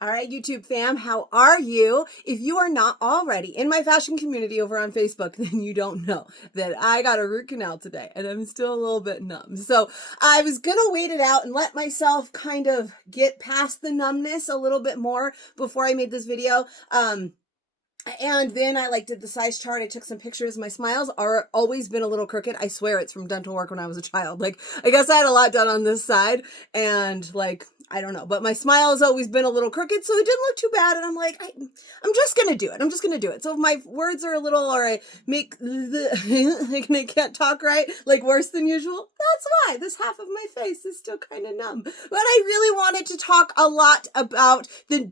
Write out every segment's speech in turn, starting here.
All right, YouTube fam, how are you? If you are not already in my fashion community over on Facebook, then you don't know that I got a root canal today and I'm still a little bit numb. So I was going to wait it out and let myself kind of get past the numbness a little bit more before I made this video. And then I did the size chart. I took some pictures. My smiles are always been a little crooked. I swear it's from dental work when I was a child. I guess I had a lot done on this side and I don't know, but my smile has always been a little crooked, so it didn't look too bad. And I'm like, I'm just going to do it. I'm just going to do it. So if my words are a little, or I make I can't talk right, worse than usual, that's why this half of my face is still kind of numb. But I really wanted to talk a lot about the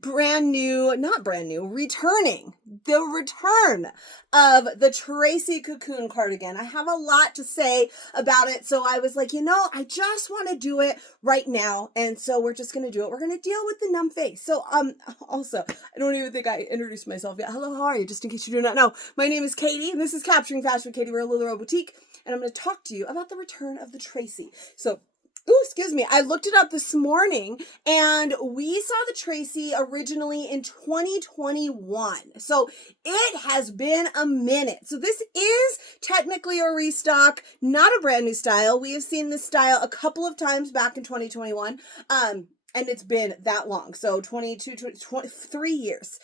returning, the return of the Tracy Cocoon cardigan. I have a lot to say about it, so I was like, I just want to do it right now, and so we're just going to do it. We're going to deal with the numb face. So, also, I don't even think I introduced myself yet. Hello, how are you? Just in case you do not know, my name is Katie, and this is Capturing Fashion with Katie. We're a LuLaRoe boutique, and I'm going to talk to you about the return of the Tracy. So, excuse me. I looked it up this morning and we saw the Tracy originally in 2021. So it has been a minute. So this is technically a restock, not a brand new style. We have seen this style a couple of times back in 2021. And it's been that long. So 23 years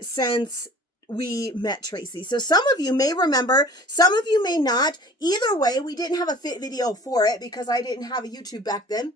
since we met Tracy. So some of you may remember, some of you may not. Either way, we didn't have a fit video for it because I didn't have a YouTube back then.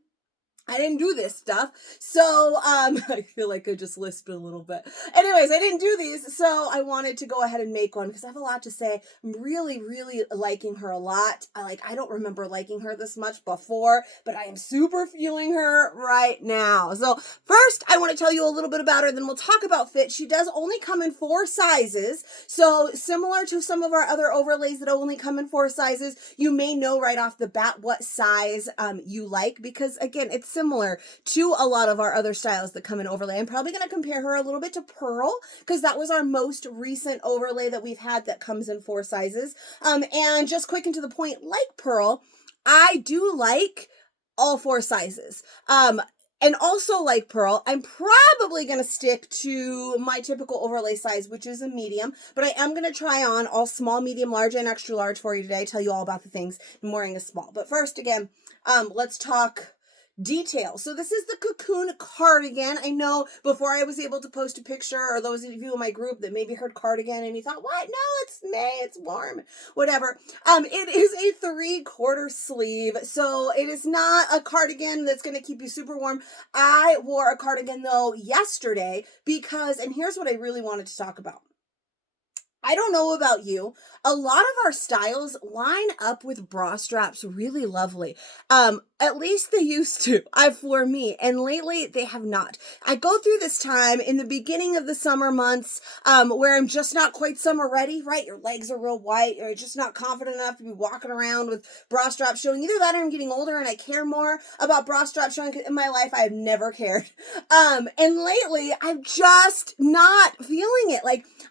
I didn't do this stuff. So, I feel like I just lisped a little bit. Anyways, I didn't do these, so I wanted to go ahead and make one because I have a lot to say. I'm really, really liking her a lot. I don't remember liking her this much before, but I am super feeling her right now. So first, I want to tell you a little bit about her, then we'll talk about fit. She does only come in 4 sizes. So similar to some of our other overlays that only come in 4 sizes, you may know right off the bat what size you like, because again, it's similar to a lot of our other styles that come in overlay. I'm probably going to compare her a little bit to Pearl because that was our most recent overlay that we've had that comes in 4 sizes. And just quick and to the point, like Pearl, I do like all 4 sizes. And also like Pearl, I'm probably going to stick to my typical overlay size, which is a medium, but I am going to try on all small, medium, large, and extra large for you today. Tell you all about the things I'm wearing a small. But first, again, let's talk detail. So this is the Cocoon cardigan. I know before I was able to post a picture, or those of you in my group that maybe heard cardigan and you thought, what? No, it's May, it's warm, whatever. It is a 3/4 sleeve. So it is not a cardigan that's going to keep you super warm. I wore a cardigan though yesterday because, and here's what I really wanted to talk about. I don't know about you. A lot of our styles line up with bra straps really lovely. At least they used to, for me, and lately they have not. I go through this time in the beginning of the summer months where I'm just not quite summer ready, right? Your legs are real white, you're just not confident enough to be walking around with bra straps showing. Either that or I'm getting older and I care more about bra straps showing. In my life, I have never cared. And lately, I'm just not feeling it.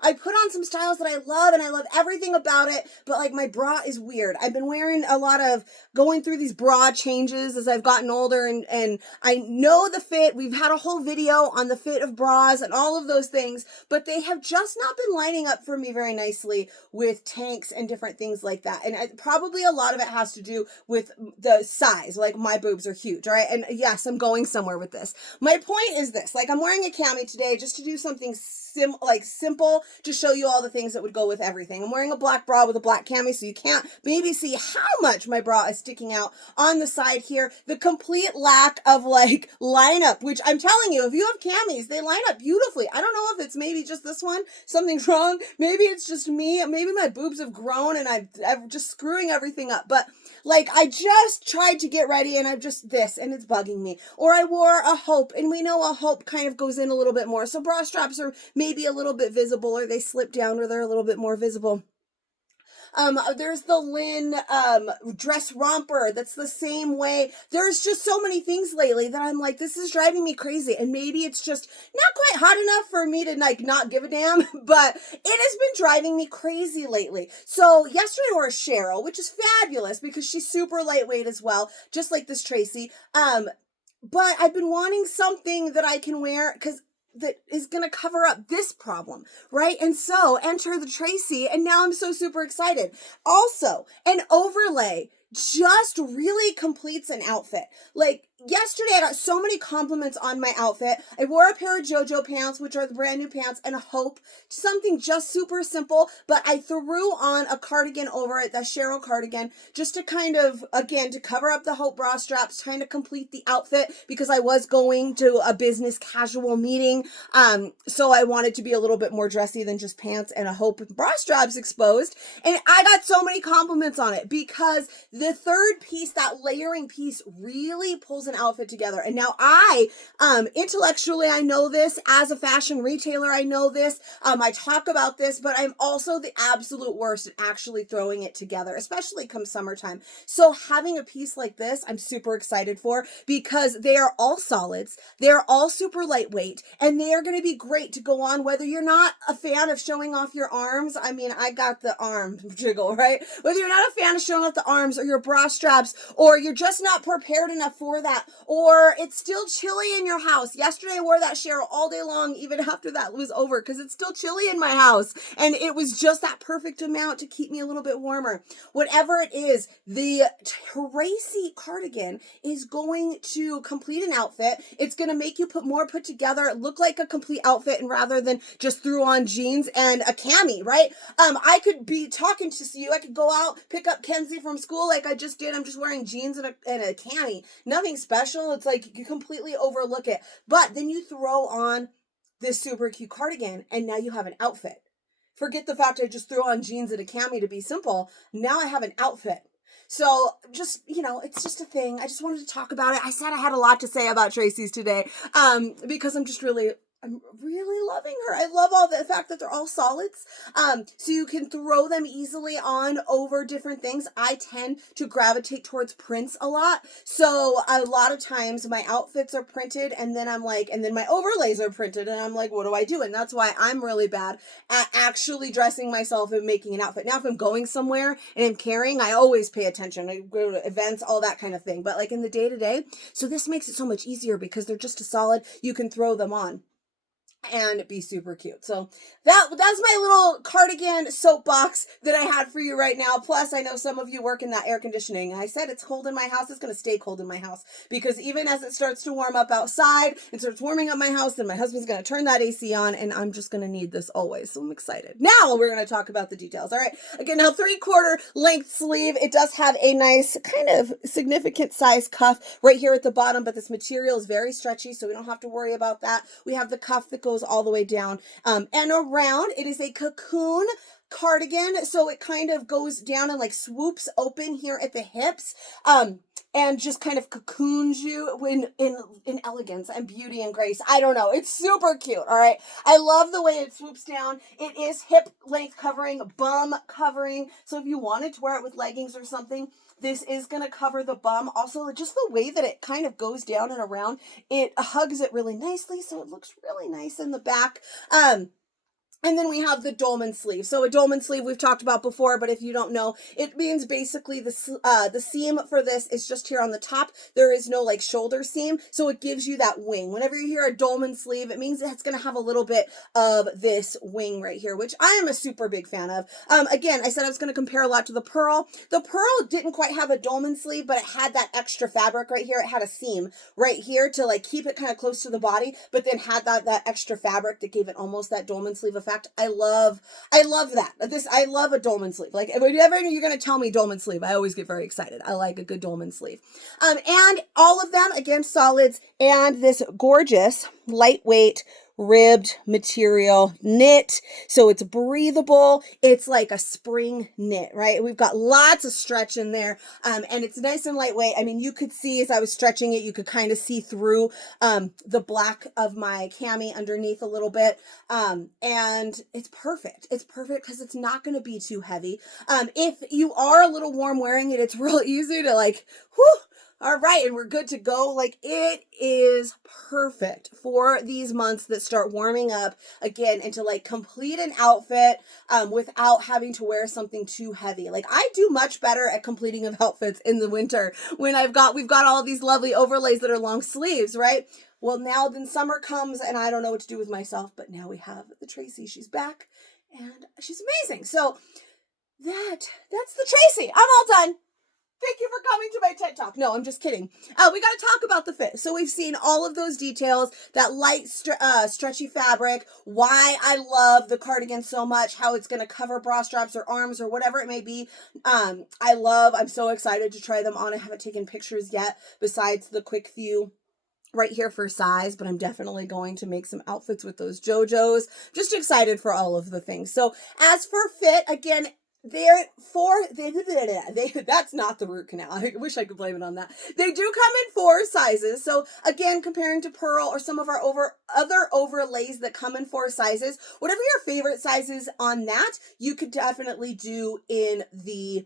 I put on some styles that I love and I love everything about it, but my bra is weird. I've been wearing a lot of going through these bra changes as I've gotten older, and I know the fit. We've had a whole video on the fit of bras and all of those things, but they have just not been lining up for me very nicely with tanks and different things like that. And probably a lot of it has to do with the size. My boobs are huge, right? And yes, I'm going somewhere with this. My point is this, I'm wearing a cami today just to do something simple to show you all the things that would go with everything. I'm wearing a black bra with a black cami, so you can't maybe see how much my bra is sticking out on the side here. The complete lack of lineup, which I'm telling you, if you have camis, they line up beautifully. I don't know if it's maybe just this one, something's wrong. Maybe it's just me. Maybe my boobs have grown and I'm just screwing everything up. But I just tried to get ready and I've just this and it's bugging me. Or I wore a Hope, and we know a Hope kind of goes in a little bit more. So bra straps are maybe a little bit visible, or they slip down where they're a little bit more visible. There's the Lynn dress romper that's the same way. There's just so many things lately that I'm like, this is driving me crazy. And maybe it's just not quite hot enough for me to not give a damn, but it has been driving me crazy lately. So yesterday I wore a Cheryl, which is fabulous because she's super lightweight as well, just like this Tracy. But I've been wanting something that I can wear because that is going to cover up this problem, right? And so enter the Tracy, and now I'm so super excited. Also, an overlay just really completes an outfit. Like yesterday, I got so many compliments on my outfit. I wore a pair of JoJo pants, which are the brand new pants, and a Hope, something just super simple, but I threw on a cardigan over it, the Cheryl cardigan, just to kind of, again, to cover up the Hope bra straps, trying to complete the outfit because I was going to a business casual meeting. So I wanted to be a little bit more dressy than just pants and a Hope with bra straps exposed. And I got so many compliments on it because the third piece, that layering piece, really pulls an outfit together. And now intellectually, I know this. As a fashion retailer, I know this. I talk about this, but I'm also the absolute worst at actually throwing it together, especially come summertime. So having a piece like this, I'm super excited for because they are all solids. They're all super lightweight, and they are going to be great to go on whether you're not a fan of showing off your arms. I mean, I got the arm jiggle, right? Whether you're not a fan of showing off the arms or your bra straps, or you're just not prepared enough for that, or it's still chilly in your house. Yesterday I wore that Cheryl all day long, even after that was over, because it's still chilly in my house, and it was just that perfect amount to keep me a little bit warmer. Whatever it is, the Tracy cardigan is going to complete an outfit. It's going to make you put together, look like a complete outfit, and rather than just threw on jeans and a cami, right? I could be talking to you. I could go out, pick up Kenzie from school like I just did. I'm just wearing jeans and a cami. Nothing special. It's like you completely overlook it. But then you throw on this super cute cardigan and now you have an outfit. Forget the fact I just threw on jeans and a cami to be simple. Now I have an outfit. So just, it's just a thing. I just wanted to talk about it. I said I had a lot to say about Tracy's today because I'm really loving her. I love all the fact that they're all solids. So you can throw them easily on over different things. I tend to gravitate towards prints a lot. So a lot of times my outfits are printed and then my overlays are printed and I'm like, what do I do? And that's why I'm really bad at actually dressing myself and making an outfit. Now, if I'm going somewhere and I'm carrying, I always pay attention. I go to events, all that kind of thing. But like in the day to day, so this makes it so much easier because they're just a solid, you can throw them on and be super cute. So that's my little cardigan soapbox that I had for you right now. Plus, I know some of you work in that air conditioning. I said it's cold in my house. It's going to stay cold in my house because even as it starts to warm up outside and starts warming up my house, then my husband's going to turn that AC on and I'm just going to need this always. So I'm excited. Now we're going to talk about the details. All right. Again, now 3/4 length sleeve. It does have a nice kind of significant size cuff right here at the bottom, but this material is very stretchy, so we don't have to worry about that. We have the cuff that goes all the way down and around. It is a Cocoon cardigan, so it kind of goes down and like swoops open here at the hips and just kind of cocoons you in elegance and beauty and grace. I don't know, it's super cute. All right, I love the way it swoops down. It is hip length covering, bum covering, so if you wanted to wear it with leggings or something, this is going to cover the bum. Also, just the way that it kind of goes down and around, it hugs it really nicely, so it looks really nice in the back. And then we have the dolman sleeve. So a dolman sleeve we've talked about before, but if you don't know, it means basically the seam for this is just here on the top. There is no like shoulder seam, so it gives you that wing. Whenever you hear a dolman sleeve, it means it's going to have a little bit of this wing right here, which I am a super big fan of. Again, I said I was going to compare a lot to the pearl. The pearl didn't quite have a dolman sleeve, but it had that extra fabric right here. It had a seam right here to like keep it kind of close to the body, but then had that extra fabric that gave it almost that dolman sleeve effect. I love that. I love a dolman sleeve. Like if ever you're going to tell me dolman sleeve, I always get very excited. I like a good dolman sleeve. And all of them, again, solids, and this gorgeous, lightweight, ribbed material knit, so it's breathable. It's like a spring knit, right? We've got lots of stretch in there, and it's nice and lightweight. I mean, you could see as I was stretching it, you could kind of see through the black of my cami underneath a little bit, and it's perfect. It's perfect because it's not going to be too heavy. If you are a little warm wearing it, it's real easy to like, whew, all right, and we're good to go. Like, it is perfect for these months that start warming up again, and to like complete an outfit without having to wear something too heavy. Like, I do much better at completing of outfits in the winter when we've got all these lovely overlays that are long sleeves, right? Well, now then summer comes and I don't know what to do with myself, but now we have the Tracy. She's back and she's amazing. So that's the Tracy. I'm all done. Thank you for coming to my TED Talk. No, I'm just kidding. We got to talk about the fit. So we've seen all of those details, that light, stretchy fabric, why I love the cardigan so much, how it's going to cover bra straps or arms or whatever it may be. I'm so excited to try them on. I haven't taken pictures yet besides the quick few right here for size, but I'm definitely going to make some outfits with those JoJos. Just excited for all of the things. So as for fit, again, that's not the root canal. I wish I could blame it on that. They do come in 4 sizes. So again, comparing to Pearl or some of our other overlays that come in 4 sizes, whatever your favorite size is on that, you could definitely do in the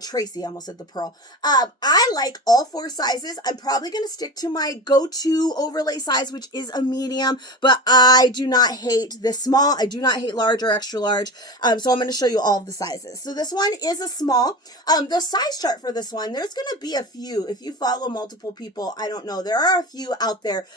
Tracy. I almost said the Pearl. I like all 4 sizes. I'm probably going to stick to my go-to overlay size, which is a medium, but I do not hate this small. I do not hate large or extra large. So I'm going to show you all of the sizes. So this one is a small. The size chart for this one, there's going to be a few. If you follow multiple people, I don't know. There are a few out there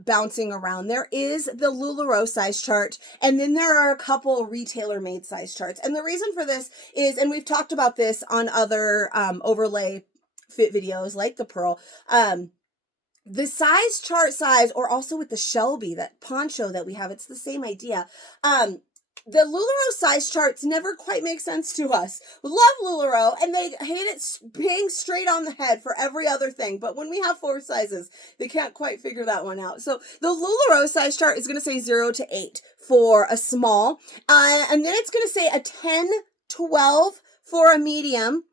bouncing around. There is the LuLaRoe size chart, and then there are a couple retailer-made size charts. And the reason for this is, and we've talked about this on other overlay fit videos like the Pearl, the size chart size, or also with the Shelby, that poncho that we have, it's the same idea. The LuLaRoe size charts never quite make sense to us. We love LuLaRoe, and they hate it being straight on the head for every other thing. But when we have 4 sizes, they can't quite figure that one out. So the LuLaRoe size chart is going to say 0 to 8 for a small. And then it's going to say a 10, 12 for a medium,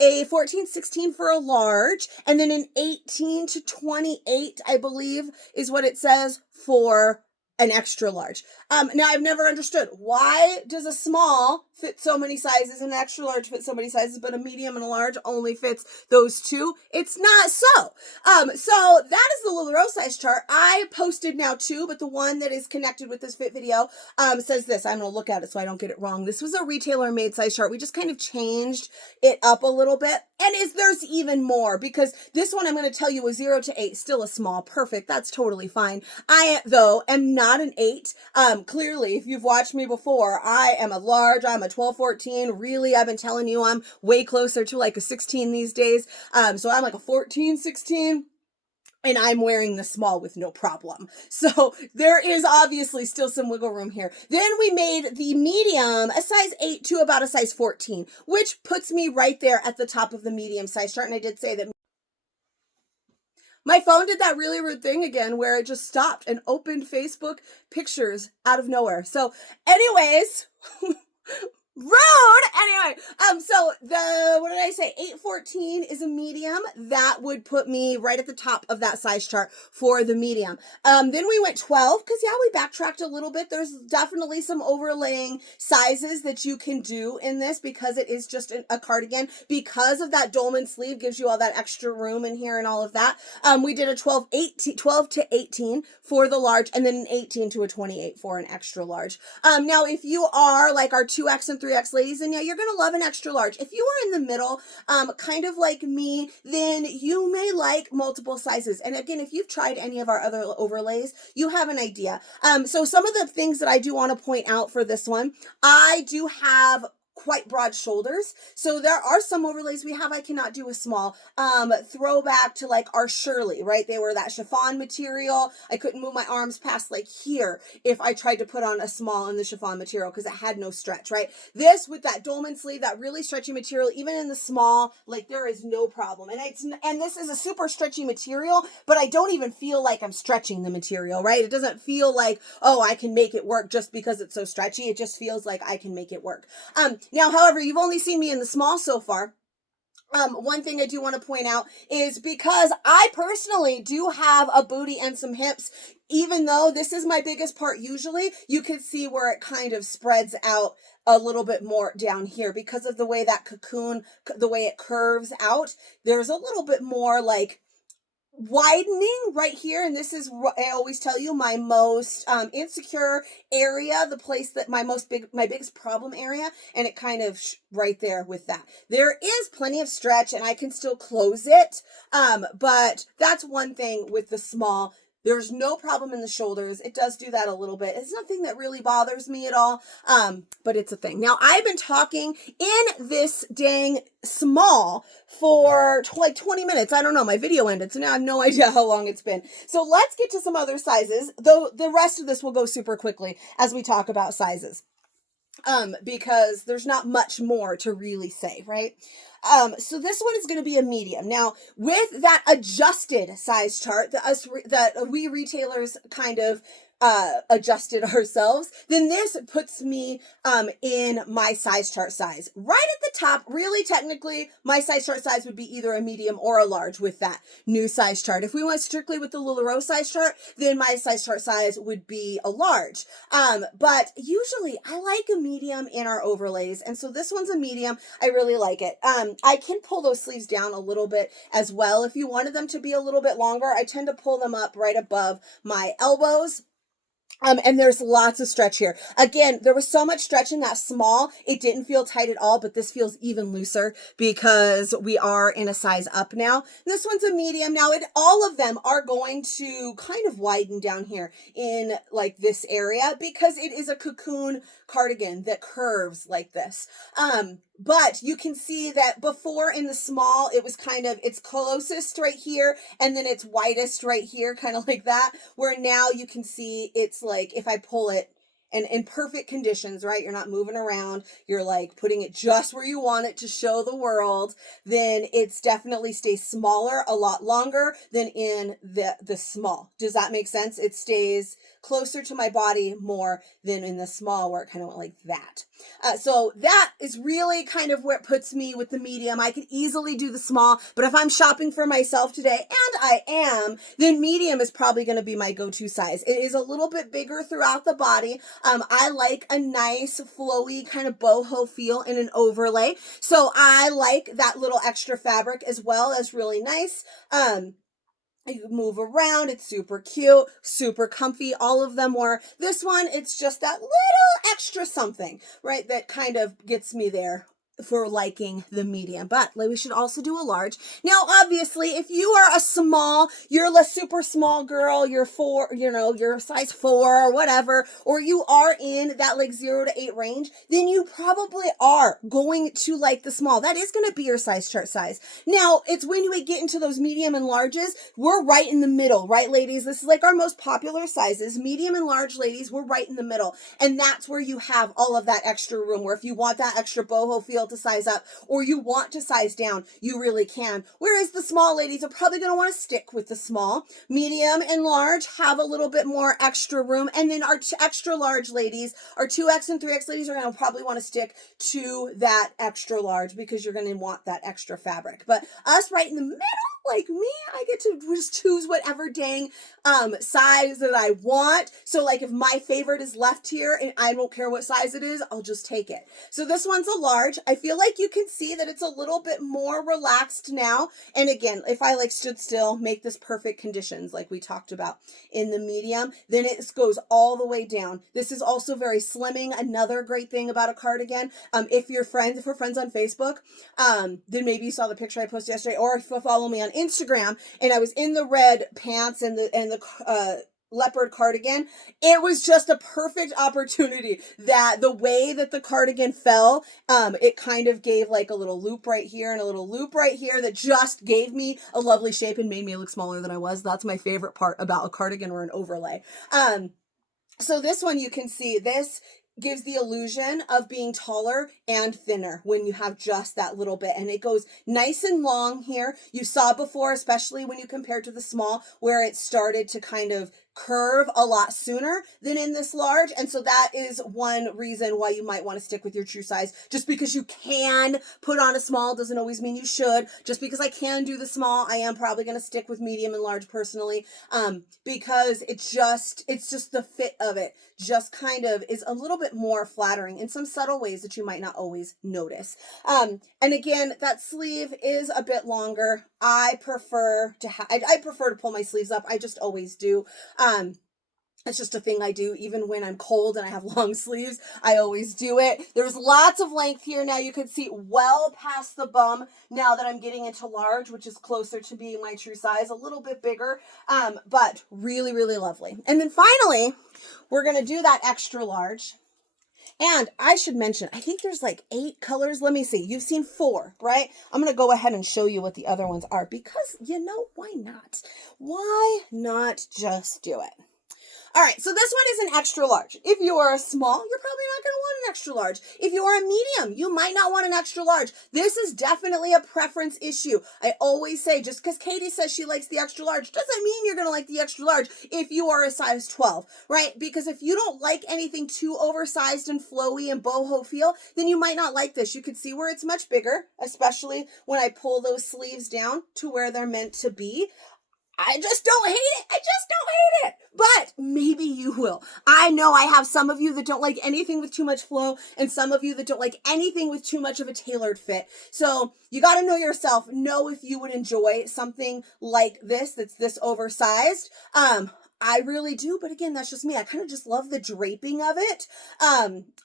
a 14, 16 for a large, and then an 18 to 28, I believe, is what it says for an extra large. Now, I've never understood, why does a small fit so many sizes and an extra large fit so many sizes, but a medium and a large only fits those 2? It's not so. So that is the LuLaRoe size chart. I posted now 2, but the one that is connected with this fit video says this. I'm going to look at it so I don't get it wrong. This was a retailer made size chart. We just kind of changed it up a little bit. And there's even more, because this one I'm going to tell you was 0 to 8, still a small. Perfect. That's totally fine. I, though, am not an 8. Clearly, if you've watched me before, I am a large. I'm a 12, 14. Really, I've been telling you I'm way closer to like a 16 these days. So I'm like a 14, 16. And I'm wearing the small with no problem. So there is obviously still some wiggle room here. Then we made the medium a size 8 to about a size 14, which puts me right there at the top of the medium size chart. And I did say that my phone did that really rude thing again where it just stopped and opened Facebook pictures out of nowhere. So anyways, rude. Anyway, so what did I say? 814 is a medium. That would put me right at the top of that size chart for the medium. Then we went 12 because we backtracked a little bit. There's definitely some overlaying sizes that you can do in this because it is just a cardigan. Because of that dolman sleeve gives you all that extra room in here and all of that. We did a 12 to 18 for the large, and then an 18 to a 28 for an extra large. Now, if you are like our 2X and 3X ladies, and you're going to love an extra large. If you are in the middle, kind of like me, then you may like multiple sizes. And again, if you've tried any of our other overlays, you have an idea. So some of the things that I do want to point out for this one, I do have quite broad shoulders. So there are some overlays we have I cannot do a small. Throwback to like our Shirley, right? They were that chiffon material. I couldn't move my arms past like here if I tried to put on a small in the chiffon material because it had no stretch, right? This with that dolman sleeve, that really stretchy material, even in the small, like there is no problem. And this is a super stretchy material, but I don't even feel like I'm stretching the material, right? It doesn't feel like, oh, I can make it work just because it's so stretchy. It just feels like I can make it work. Now, however, you've only seen me in the small so far. One thing I do want to point out is because I personally do have a booty and some hips, even though this is my biggest part usually, you can see where it kind of spreads out a little bit more down here because of the way that Cocoon, the way it curves out. There's a little bit more like widening right here, and this is what I always tell you, my most insecure area, the place that my biggest problem area, and it kind of right there with that. There is plenty of stretch and I can still close it, but that's one thing with the small. There's no problem in the shoulders. It does do that a little bit. It's nothing that really bothers me at all, but it's a thing. Now, I've been talking in this dang small for like 20 minutes. I don't know. My video ended, so now I have no idea how long it's been. So let's get to some other sizes, though the rest of this will go super quickly as we talk about sizes. Because there's not much more to really say, right? So this one is going to be a medium. Now, with that adjusted size chart that we retailers kind of adjusted ourselves, then this puts me in my size chart size. Right at the top, really technically, my size chart size would be either a medium or a large with that new size chart. If we went strictly with the LuLaRoe size chart, then my size chart size would be a large. But usually I like a medium in our overlays, and so this one's a medium. I really like it. I can pull those sleeves down a little bit as well. If you wanted them to be a little bit longer, I tend to pull them up right above my elbows. And there's lots of stretch here. Again, there was so much stretch in that small, it didn't feel tight at all, but this feels even looser because we are in a size up now. This one's a medium. Now, all of them are going to kind of widen down here in like this area because it is a Cocoon cardigan that curves like this. But you can see that before in the small, it was kind of, it's closest right here, and then it's widest right here, kind of like that, where now you can see it's like, if I pull it, and in perfect conditions, right? You're not moving around. You're like putting it just where you want it to show the world. Then it's definitely stays smaller a lot longer than in the small. Does that make sense? It stays closer to my body more than in the small where it kind of went like that. So that is really kind of where it puts me with the medium. I could easily do the small, but if I'm shopping for myself today, and I am, then medium is probably going to be my go-to size. It is a little bit bigger throughout the body. I like a nice flowy kind of boho feel in an overlay. So I like that little extra fabric as well as really nice. You move around, it's super cute, super comfy. All of them were. This one, it's just that little extra something, right? That kind of gets me there for liking the medium, but we should also do a large. Now, obviously, if you are a small, you're a super small girl, you're you're size 4 or whatever, or you are in that like 0 to 8 range, then you probably are going to like the small. That is going to be your size chart size. Now, it's when we get into those medium and larges, we're right in the middle, right, ladies? This is like our most popular sizes. Medium and large, ladies, we're right in the middle. And that's where you have all of that extra room, where if you want that extra boho feel to size up, or you want to size down, you really can. Whereas the small ladies are probably going to want to stick with the small. Medium and large have a little bit more extra room. And then our extra large ladies, our 2X and 3X ladies, are going to probably want to stick to that extra large because you're going to want that extra fabric. But us right in the middle, like me, I get to just choose whatever dang size that I want. So like if my favorite is left here and I don't care what size it is, I'll just take it. So this one's a large. I feel like you can see that it's a little bit more relaxed now. And again, if I like stood still, make this perfect conditions like we talked about in the medium, then it goes all the way down. This is also very slimming. Another great thing about a cardigan. If we're friends on Facebook, then maybe you saw the picture I posted yesterday, or if you follow me on Instagram and I was in the red pants and the leopard cardigan, it was just a perfect opportunity that the way that the cardigan fell, it kind of gave like a little loop right here and a little loop right here that just gave me a lovely shape and made me look smaller than I was. That's my favorite part about a cardigan or an overlay. So this one, you can see this gives the illusion of being taller and thinner when you have just that little bit, and it goes nice and long here. You saw before, especially when you compare to the small, where it started to kind of curve a lot sooner than in this large. And so that is one reason why you might want to stick with your true size. Just because you can put on a small doesn't always mean you should. Just because I can do the small, I am probably going to stick with medium and large personally, because it's just the fit of it just kind of is a little bit more flattering in some subtle ways that you might not always notice. And again, that sleeve is a bit longer. I prefer to pull my sleeves up. I just always do. It's just a thing I do even when I'm cold and I have long sleeves. I always do it. There's lots of length here. Now you can see well past the bum now that I'm getting into large, which is closer to being my true size, a little bit bigger, but really, really lovely. And then finally, we're going to do that extra large. And I should mention, I think there's like 8 colors. Let me see. You've seen 4, right? I'm going to go ahead and show you what the other ones are because, you know, why not? Why not just do it? All right, so this one is an extra large. If you are a small, you're probably not going to want an extra large. If you are a medium, you might not want an extra large. This is definitely a preference issue. I always say, just because Katie says she likes the extra large doesn't mean you're going to like the extra large if you are a size 12, right? Because if you don't like anything too oversized and flowy and boho feel, then you might not like this. You can see where it's much bigger, especially when I pull those sleeves down to where they're meant to be. I just don't hate it. I just don't hate it. But maybe you will. I know I have some of you that don't like anything with too much flow and some of you that don't like anything with too much of a tailored fit. So you got to know yourself. Know if you would enjoy something like this that's this oversized. I really do. But again, that's just me. I kind of just love the draping of it.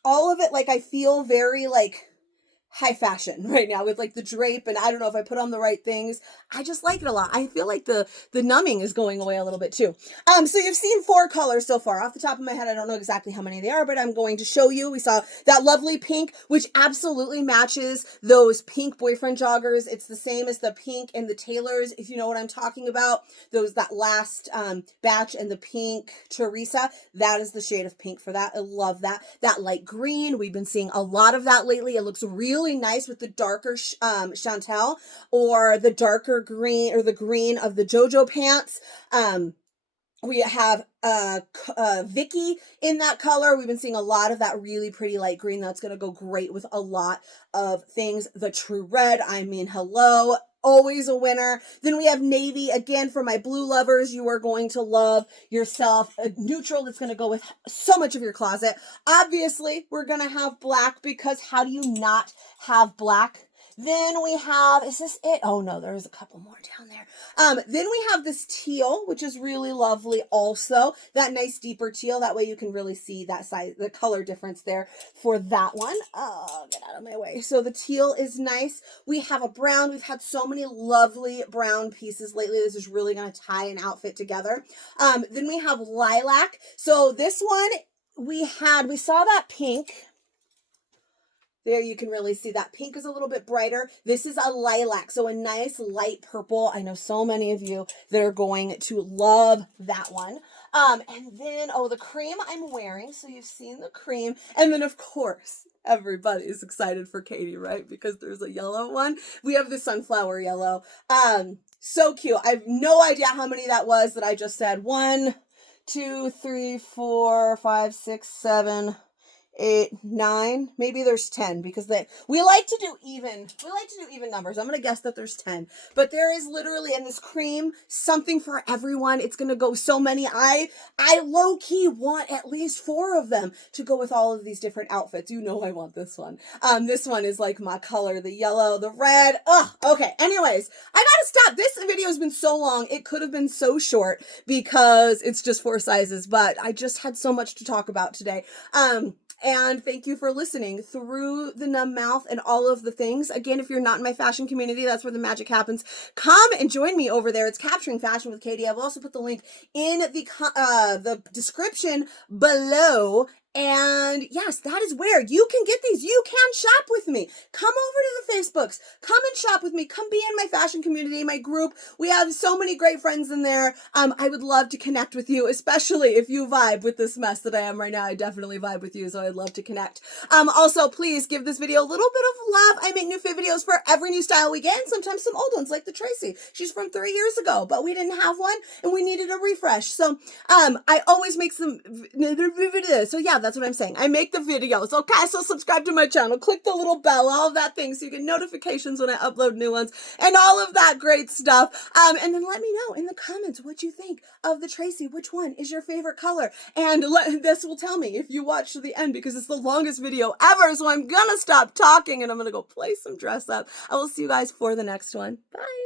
All of it, like I feel very like high fashion right now with like the drape, and I don't know if I put on the right things. I just like it a lot. I feel like the numbing is going away a little bit too. So you've seen 4 colors so far. Off the top of my head, I don't know exactly how many they are, but I'm going to show you. We saw that lovely pink, which absolutely matches those pink boyfriend joggers. It's the same as the pink and the Taylors, if you know what I'm talking about. That last batch and the pink Teresa, that is the shade of pink for that. I love that. That light green, we've been seeing a lot of that lately. It looks really nice with the darker Chantel or the darker green or the green of the JoJo pants. We have Vicky in that color. We've been seeing a lot of that really pretty light green. That's going to go great with a lot of things. The true red, I mean, hello. Always a winner. Then we have navy. Again, for my blue lovers, you are going to love yourself a neutral that's going to go with so much of your closet. Obviously, we're going to have black because how do you not have black? Then we have, is this it? Oh no, there's a couple more down there. Then we have this teal, which is really lovely also. That nice deeper teal. That way you can really see that size, the color difference there for that one. Oh, get out of my way. So the teal is nice. We have a brown. We've had so many lovely brown pieces lately. This is really going to tie an outfit together. Then we have lilac. So this one we saw that pink. There you can really see that pink is a little bit brighter. This is a lilac, so a nice light purple. I know so many of you that are going to love that one. And then, the cream I'm wearing. So you've seen the cream. And then, of course, everybody is excited for Katie, right? Because there's a yellow one. We have the sunflower yellow. So cute. I have no idea how many that was that I just said. 1, 2, 3, 4, 5, 6, 7... 8, 9, maybe there's 10 because we like to do even numbers. I'm going to guess that there's 10, but there is literally in this cream something for everyone. It's going to go so many. I low key want at least 4 of them to go with all of these different outfits. You know, I want this one. This one is like my color, the yellow, the red. Okay. Anyways, I gotta stop. This video has been so long. It could have been so short because it's just 4 sizes, but I just had so much to talk about today. And thank you for listening through the numb mouth and all of the things. Again, if you're not in my fashion community, that's where the magic happens. Come and join me over there. It's Capturing Fashion with Katie. I've also put the link in the description below. And yes, that is where you can get these. You can shop with me. Come over to the Facebooks. Come and shop with me. Come be in my fashion community, my group. We have so many great friends in there. I would love to connect with you, especially if you vibe with this mess that I am right now. I definitely vibe with you, so I'd love to connect. Also, please give this video a little bit of love. I make new fit videos for every new style we get, and sometimes some old ones, like the Tracy. She's from 3 years ago, but we didn't have one, and we needed a refresh. So, I always make some. So yeah, that's what I'm saying. I make the videos. Okay, so subscribe to my channel. Click the little bell, all of that thing, so you get notifications when I upload new ones and all of that great stuff. And then let me know in the comments what you think of the Tracy. Which one is your favorite color? And this will tell me if you watch to the end because it's the longest video ever. So I'm gonna stop talking and I'm gonna go play some dress up. I will see you guys for the next one. Bye.